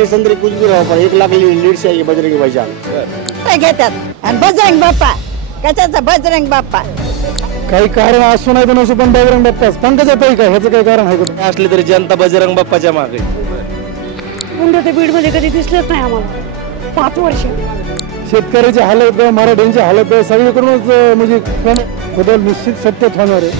मंत्री संत्री कुछ भी रहो, पर 1 लाख लीड से आएगी बजरंगी भाईजान घेतात आणि बजरंग बाप्पा कशाचा बजरंग बाप्पा काही कारण असू नाही तर नसू पण बजरंग बाप्पाच पंकजाताई काय ह्याचं काही कारण आहे का असले तरी जनता बजरंग बाप्पाच्या मागे मुंडे ते बीड मध्ये कधी दिसलेच नाही आम्हाला 5 वर्ष शेतकऱ्याची हालत मराठ्यांची हालत सगळीकडूनच म्हणजे बदल निश्चित सत्तेत होणार आहे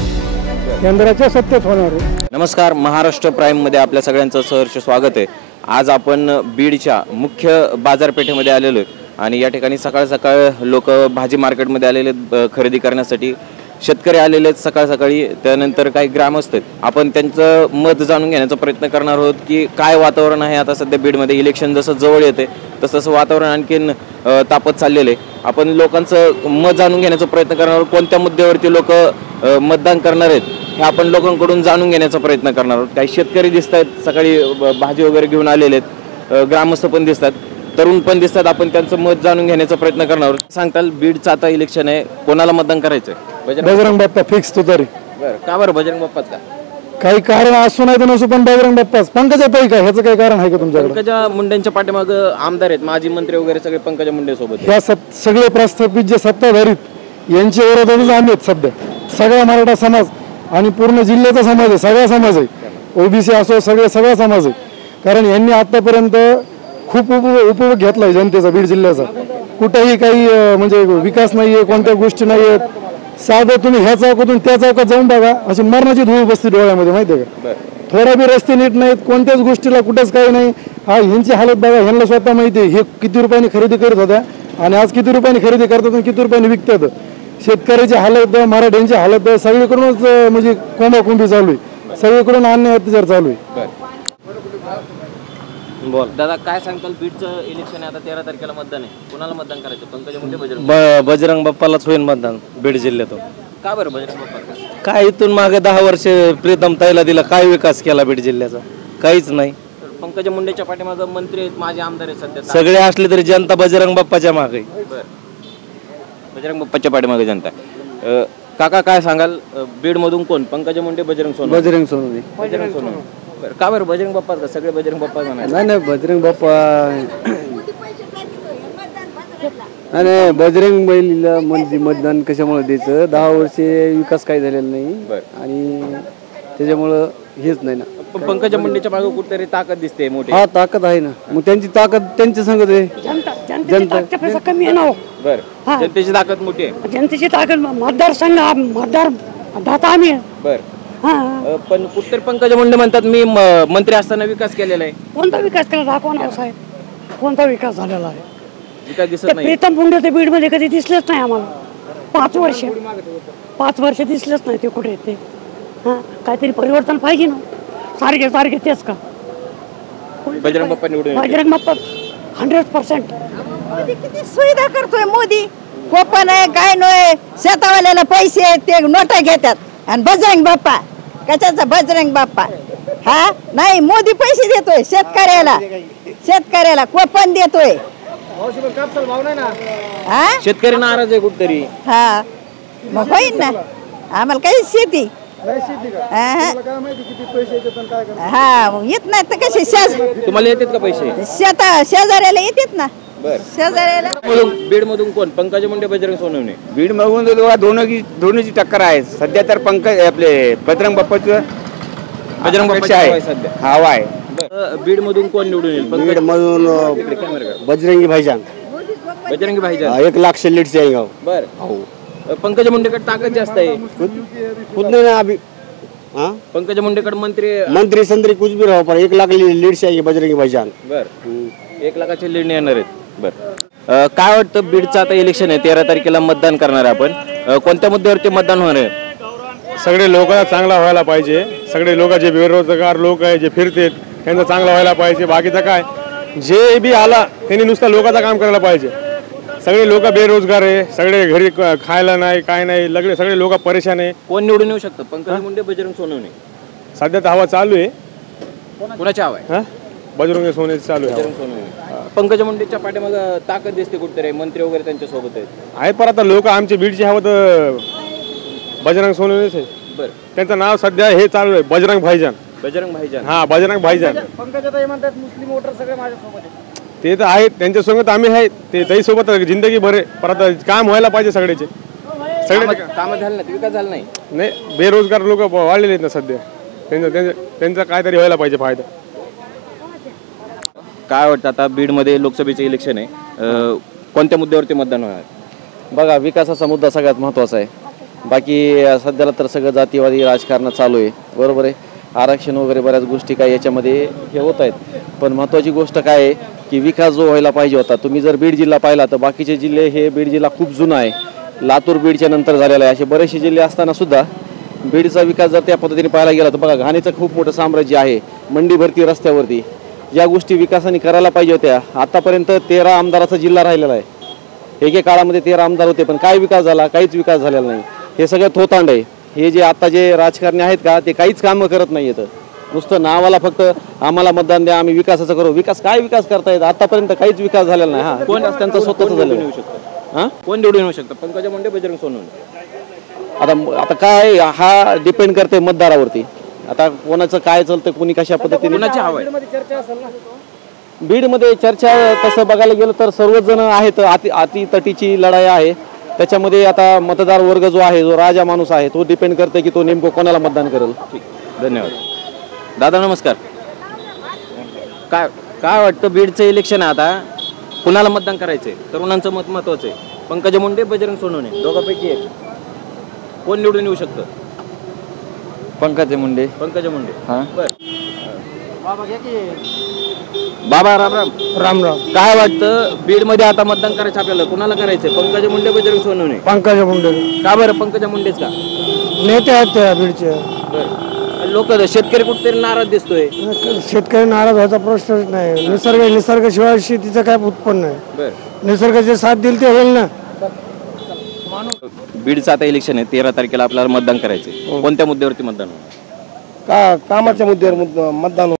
केंद्राच्या सत्तेत होणार आहे। नमस्कार, महाराष्ट्र प्राईम मध्ये आपल्या सगळ्यांचं सहर्ष स्वागत आहे। आज आपण बीडच्या मुख्य बाजारपेठेमध्ये आलेलो आहे आणि या ठिकाणी सकाळ सकाळ लोक भाजी मार्केटमध्ये आलेले खरेदी करण्यासाठी, शेतकरी आलेले आहेत सकाळ सकाळी, त्यानंतर काही ग्रामस्थ आहेत। आपण त्यांचं मत जाणून घेण्याचा प्रयत्न करणार आहोत की काय वातावरण आहे आता सध्या बीडमध्ये। इलेक्शन जसं जवळ येते तसं वातावरण आणखीन तापत चाललेलं आहे। आपण लोकांचं मत जाणून घेण्याचा प्रयत्न करणार आहोत, कोणत्या मुद्द्यावरती लोक मतदान करणार आहेत हे आपण लोकांकडून जाणून घेण्याचा प्रयत्न करणार आहोत। काही शेतकरी दिसत आहेत सकाळी भाजी वगैरे घेऊन आलेले आहेत, ग्रामस्थ पण दिसतात, तरुण पण दिसतात। आपण त्यांचं मत जाणून घेण्याचा प्रयत्न करणार आहोत। सांगताल बीडचं आता इलेक्शन आहे, कोणाला मतदान करायचंय? बजरंग बाप्पा फिक्स तो तरी। बरं, का बरं बजरंग बाप्पाच का? काही कारण असू नाही तर नसू पण बजरंग बाप्पाच पंकजाताई काय ह्याचं काही कारण आहे का तुमच्याकडे? पंकजा मुंडेंच्या पाठीमागे आमदार आहेत, माजी मंत्री वगैरे सगळे पंकजा मुंडे सोबत। ह्या सगळे प्रस्थापित जे सत्ताधारीत यांच्या विरोधातच आम्ही आहेत सध्या। सगळा मराठा समाज आणि पूर्ण जिल्ह्याचा समाज आहे, सगळा समाज आहे, ओबीसी असो सगळा समाज आहे। कारण यांनी आतापर्यंत खूप उपभोग घेतलाय जनतेचा बीड जिल्ह्याचा। कुठेही काही म्हणजे विकास नाहीये, कोणत्या गोष्टी नाहीयेत। साधं तुम्ही ह्या चौकातून त्या चौकात जाऊन बघा, अशी मरणाची धूळ बसते डोळ्यामध्ये, माहितीये का? थोडा बी रस्ते नीट नाहीत, कोणत्याच गोष्टीला कुठंच काही नाही। हा ह्यांची हालत बघा, ह्यांना स्वतः माहिती आहे हे किती रुपयांनी खरेदी करत होत्या आणि आज किती रुपयांनी खरेदी करतात आणि किती रुपयांनी विकतात। शेतकऱ्याची हालत, मराठ्यांची हालत सगळीकडूनच म्हणजे कोंबाकोंबी चालू आहे, सगळीकडून अन्याय अत्याचार चालू आहे। बोल दादा, काय सांगताल? बीडचं इलेक्शन आहे आता, 13 तारखेला मतदान आहे, कोणाला मतदान करायचं? पंकजा मुंडे बजरंग बाप्पालाच होईल मतदान बीड जिल्ह्यातून। का बरं बजरंग बाप्पा? काय इथून मागे 10 वर्ष प्रीतम ताईला दिला, काय विकास केला बीड जिल्ह्याचा? काहीच नाही। पंकजा मुंडेच्या पाठीमागे मंत्री आहेत, माझे आमदार आहेत सध्या, सगळे असले तरी जनता बजरंग बाप्पाच्या मागे। बजरंग बाप्पाच्या पाठीमागे जनता। काका काय सांगाल, बीड मधून कोण? पंकजा मुंडे, बजरंग सोनवणे? बजरंग सोनवणे। बजरंग सोनवणे। का बरं बजरंग बाप्पा का? सगळे बजरंग बाप्पा नाही नाही, बजरंग बाप्पा नाही, बजरंग बैलीला मतदान कशामुळे द्यायचं? 10 वर्षे विकास काही झालेला नाही आणि त्याच्यामुळं हेच नाही ना। पण पंकजा मुंडेच्या मागे कुठेतरी ताकद दिसते मोठी। हा, ताकद आहे ना, मग त्यांची ताकद त्यांच्या संगत आहे। जनता कमी आहे ना हो. बरं, जनतेची ताकद मोठी आहे, जनतेची ताकद मतदारसंघ मतदार दाता आम्ही आहे. बरं। पण कुठेतरी पंकजा मुंडे म्हणतात मी मंत्री असताना विकास केलेला आहे। कोणता विकास केला दाखवा ना साहेब, कोणता विकास झालेला आहे? विकास दिसत नाही। प्रीतम मुंडे ते बीड मध्ये कधी दिसलेच नाही आम्हाला 5 वर्ष दिसलेच नाही ते कुठे ते। काहीतरी परिवर्तन पाहिजे ना, सारखे तेच का? बजरंग बाप्पा निवडून बजरंग बाप्पा 100%। मोदी किती सुविधा करतोय मोदी, कोपन आहे काय नाही, शेतावाल्याला पैसे ते नोटा घेतात आणि बजरंग बाप्पा कशाचा बजरंग बाप्पा? हा नाही, मोदी पैसे देतोय शेतकऱ्याला कोपन देतोय। शेतकरी नाराज आहे कुठतरी। हा मग होईल ना, आम्हाला काही शेती हा येत नाही तर कसे तुम्हाला येतात का पैसे? शेजाऱ्याला येतात ना। शेजाऱ्याला बीड मधून कोण? पंकजा मुंडे, बजरंग सोनवणे? बीड मधून दोन्हीची टक्कर आहे सध्या। तर पंकज आपले बजरंग बाप्पाचं आहे सध्या, हवा आहे। बीड मधून कोण निवडून येईल? बीड मधून बजरंगी भाईजान। बजरंगी भाईजान 1 लाख से लीड से आएगा। बरं, पंकजा मुंडेकडे ताकद जास्त आहे। खुद नहीं ना अभी। हाँ, पंकजा मुंडेकडे मंत्री संत्री कुछ भी रहो, पर 1 लाख लीड से आएगी बजरंगी भाईजान। बरं, 1 लाखाची लीड येणार आहेत। बरं, काय वाटतं बीडचं आता इलेक्शन आहे, 13 तारखेला मतदान करणार आहे आपण, कोणत्या मुद्द्यावरती मतदान होणार आहे? सगळे लोकांना चांगला व्हायला पाहिजे। सगळे लोक जे बेरोजगार लोक आहे, जे फिरतात, त्यांचा चांगला व्हायला पाहिजे। बाकीचं काय, जे बी आला त्यांनी नुसतं लोकांचं काम करायला पाहिजे। सगळे लोक बेरोजगार आहे, सगळे घरी खायला नाही, काय नाही, सगळे लोक परेशान आहे। कोण निवडून येऊ शकतं? पंकजा मुंडे, बजरंग सोनवणे? सध्या तर हवा चालू आहे। कुणाची हवा आहे? बजरंग सोनवणे चालू आहे। बजरंग सोनवणे। पंकजा मुंडेच्या पाठीमागे ताकद दिसते कुठतरी, मंत्री वगैरे त्यांच्या सोबत आहेत। पण आता लोक आमचे बीडची हवा तर बजरंग सोनवणेच आहे। बरं, त्यांचं नाव सध्या हे चालू आहे, बजरंग भाईजान। बजरंग भाईजान. हा बजरंग भाईजान. पंकजाताई म्हणतात मुस्लिम वोटर सगळे माझ्यासोबत आहेत. ते तर आहेत, त्यांच्यासोबत आम्ही आहेत, ते ताई सोबत जिंदगी भरे. परत काम व्हायला पाहिजे सगळ्याचे. कामं झालं नाही, विकास झाला नाही. नाही, बेरोजगार लोक वाढलेले आहेत ना सध्या. त्यांचा काहीतरी व्हायला पाहिजे फायदा. काय वाटतं आता बीडमध्ये लोकसभेचे इलेक्शन आहे, कोणत्या मुद्द्यावरती मतदान होणार? बघा, विकासाचा मुद्दा सगळ्यात महत्त्वाचा आहे. बाकी सध्याला तर सगळं जातीवादी राजकारण चालू आहे, बरोबर आहे. आरक्षण वगैरे बऱ्याच गोष्टी काय याच्यामध्ये हे होत आहेत. पण महत्त्वाची गोष्ट काय आहे की विकास जो व्हायला पाहिजे होता. तुम्ही जर बीड जिल्हा पाहिला तर बाकीचे जिल्हे, हे बीड जिल्हा खूप जुना आहे. लातूर बीडच्या नंतर झालेला आहे. असे बरेचसे जिल्हे असताना सुद्धा बीडचा विकास जर त्या पद्धतीने पाहायला गेला तर बघा, घाणीचं खूप मोठं साम्राज्य आहे. मंडी भरती रस्त्यावरती या गोष्टी विकासाने करायला पाहिजे होत्या. आतापर्यंत 13 आमदाराचा जिल्हा राहिलेला आहे. एके काळामध्ये 13 आमदार होते, पण काय विकास झाला? काहीच विकास झालेला नाही. हे सगळं थोतांड आहे. हे जे आता जे राजकारणी आहेत का, ते काहीच कामं करत नाही येतं. नुसतं नावाला फक्त आम्हाला मतदान द्या, आम्ही विकासाचं करू. विकास काय विकास करतायत? आतापर्यंत काहीच विकास झालेला नाही. हा, कोण त्यांचा स्वतःच झालेला येऊ शकतं? हां, कोण निवडून येऊ शकतं? पंकजा मुंडे, बजरंग सोनवणे? आता काय, हा डिपेंड करते मतदारावरती. आता कोणाचं काय चालतं, कोणी कशा पद्धतीने. कोणाची हवा आहे? बीडमध्ये चर्चा तसं बघायला गेलं तर सर्वच जण आहेत. अति तटीची लढाई आहे. त्याच्यामध्ये आता मतदार वर्ग जो आहे, जो राजा माणूस आहे, तो डिपेंड करते की तो नेमकं कोणाला मतदान करेल. ठीक, धन्यवाद. दादा नमस्कार. काय काय वाटतं, बीडचं इलेक्शन आहे आता, कुणाला मतदान करायचंय? तरुणांचं मत महत्वाचं आहे. पंकजा मुंडे, बजरंग सोनवणे, दोघांपैकी एक. कोण निवडून येऊ शकतं? पंकजा मुंडे. पंकजा मुंडे. हा. बाबा राम राम. राम राम. काय वाटतं, बीड मध्ये आता मतदान करायचं आपल्याला, कुणाला करायचंय? पंकजा मुंडे, बजरंग सोनवणे? पंकजा मुंडे. का बरं पंकजा मुंडेच का? नेते आहेत त्या बीडचे. लोक, शेतकरी कुठेतरी नाराज दिसतोय. शेतकरी नाराज व्हायचा प्रश्नच नाही. निसर्गाशिवाय शेतीचं काय उत्पन्न आहे. बरं, निसर्गाचे साथ दिली ते होईल ना. बीडचं आता इलेक्शन आहे, 13 तारखेला आपल्याला मतदान करायचंय. कोणत्या मुद्द्यावरती मतदान होणार? कामाच्या मुद्द्यावर मतदान.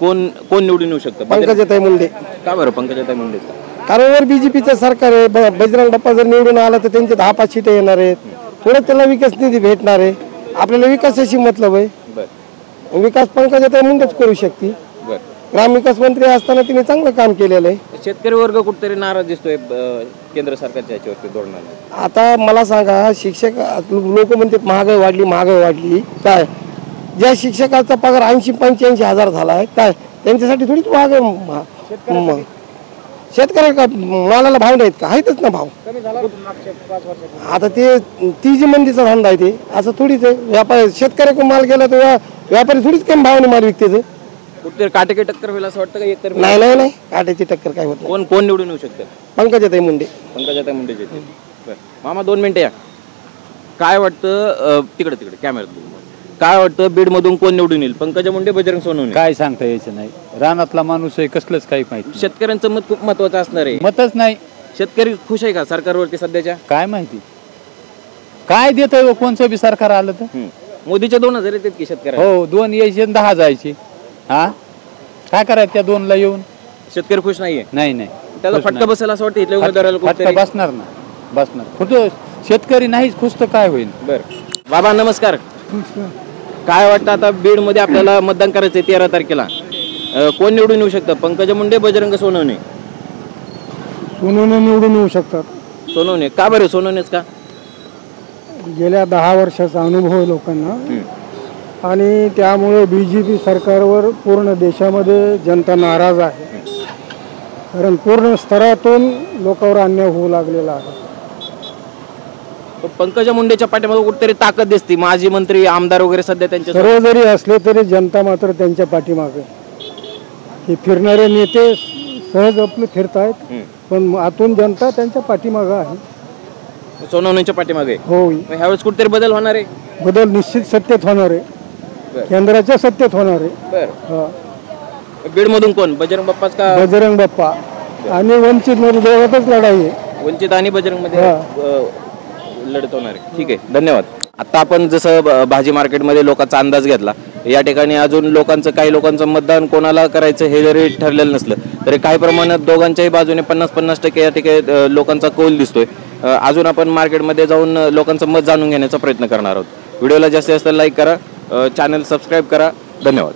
कोण कोण निवडून येऊ शकतं? पंकजाताई मुंडे. का बरं पंकजाताई मुंडे? कारण वर बीजेपीचं सरकार आहे. बजरंग बाप्पा जर निवडून आला तर त्यांचे 10-5 सीट येणार आहेत. थोडं त्याला विकास निधी भेटणार आहे. आपल्याला विकासाशी मतलब आहे. बरं विकास पंकजाताई मुंडेच करू शकते. बरं. ग्रामविकास मंत्री असताना तिने चांगलं काम केलेलं आहे. शेतकरी वर्ग कुठेतरी नाराज दिसतोय केंद्र सरकारच्या याच्यावरती धोरणाने. आता मला सांगा, शिक्षक लोक म्हणतात महागाई वाढली. काय, ज्या शिक्षकाचा पगार 80-85 हजार झाला आहे, काय त्यांच्यासाठी थोडीच महागाई. शेतकरी का मालाला भाव नाहीत का? आहेतच ना भाव. आता ती जी मंदीचा धंदा आहे, ते असं थोडीच आहे. व्यापारी शेतकऱ्याकडून माल गेला तर व्यापारी थोडीच कमी भावाने माल विकते. कुठेतरी काटेकी टक्कर होईल असं वाटतं का? एक तर नाही, काट्याची टक्कर काय होत. कोण निवडून येऊ शकतं? पंकजाताई मुंडे. पंकजाताई मुंडे जे. मामा 2 मिनिटं या. काय वाटतं, तिकडे कॅमेऱ्यात काय वाटतं, बीड मधून कोण निवडून येईल? पंकजा मुंडे, बजरंग सोनवणे? काय सांगता यायचं नाही. रानातला माणूस आहे, कसलंच काही माहिती. शेतकऱ्यांचं मत खूप महत्वाचं असणार आहे. मतच नाही. शेतकरी खुश आहे का सरकारवरती सध्याच्या? काय माहिती काय देत कोणचं बी सरकार आलं तर. मोदीच्या 2000 येतात की शेतकऱ्या? हो, 2 यायचे 10 जायचे. हा, काय करायचं त्या 2ला येऊन? शेतकरी खुश नाहीये. नाही, त्याचा फटका बसेल असं वाटतं इथल्या उमेदवाराला? फटका बसणार ना, बसणार. कुठं शेतकरी नाहीच खुश तर काय होईल? बरं. बाबा नमस्कार. काय वाटतं, आता बीड मध्ये आपल्याला मतदान करायचंय 13 तारखेला, कोण निवडून येऊ शकतं? पंकजा मुंडे, बजरंग सोनवणे? सोनवणे निवडून येऊ शकतात. सोनवणे. का बरं सोनवणेच का? गेल्या 10 वर्षाचा अनुभव आहे लोकांना, आणि त्यामुळे बीजेपी सरकारवर पूर्ण देशामध्ये जनता नाराज आहे. कारण पूर्ण स्तरातून लोकांवर अन्याय होऊ लागलेला आहे. पंकजा मुंडेच्या पाठीमागे कुठेतरी ताकद दिसते. माजी मंत्री, आमदार वगैरे सध्या त्यांच्या सर्व जरी असले तरी जनता मात्र त्यांच्या पाठीमागे. हे फिरणारे नेते सहज आपले फिरतायत, पण आतून जनता त्यांच्या पाठीमागे आहे. सोनवणेच्या पाठीमागे. हो, ह्यावेळेस कुठेतरी बदल होणार आहे. बदल निश्चित सत्तेत होणार आहे. केंद्राच्या सत्तेत होणार आहे. बीड मधून कोण? बजरंग बाप्पाच का? बजरंग बाप्पा आणि वंचित मध्ये दोघातच लढाई आहे. वंचित आणि बजरंग मध्ये लढत होणार आहे. ठीक आहे, धन्यवाद. आता आपण जसं भाजी मार्केटमध्ये लोकांचा अंदाज घेतला, या ठिकाणी अजून काही लोकांचं मतदान कोणाला करायचं हे जरी ठरलेलं नसलं तरी काही प्रमाणात दोघांच्याही बाजूने 50-50% या ठिकाणी लोकांचा कौल दिसतोय. अजून आपण मार्केटमध्ये जाऊन लोकांचं मत जाणून घेण्याचा प्रयत्न करणार आहोत. व्हिडिओला जास्तीत जास्त लाईक करा, चॅनल सबस्क्राईब करा. धन्यवाद.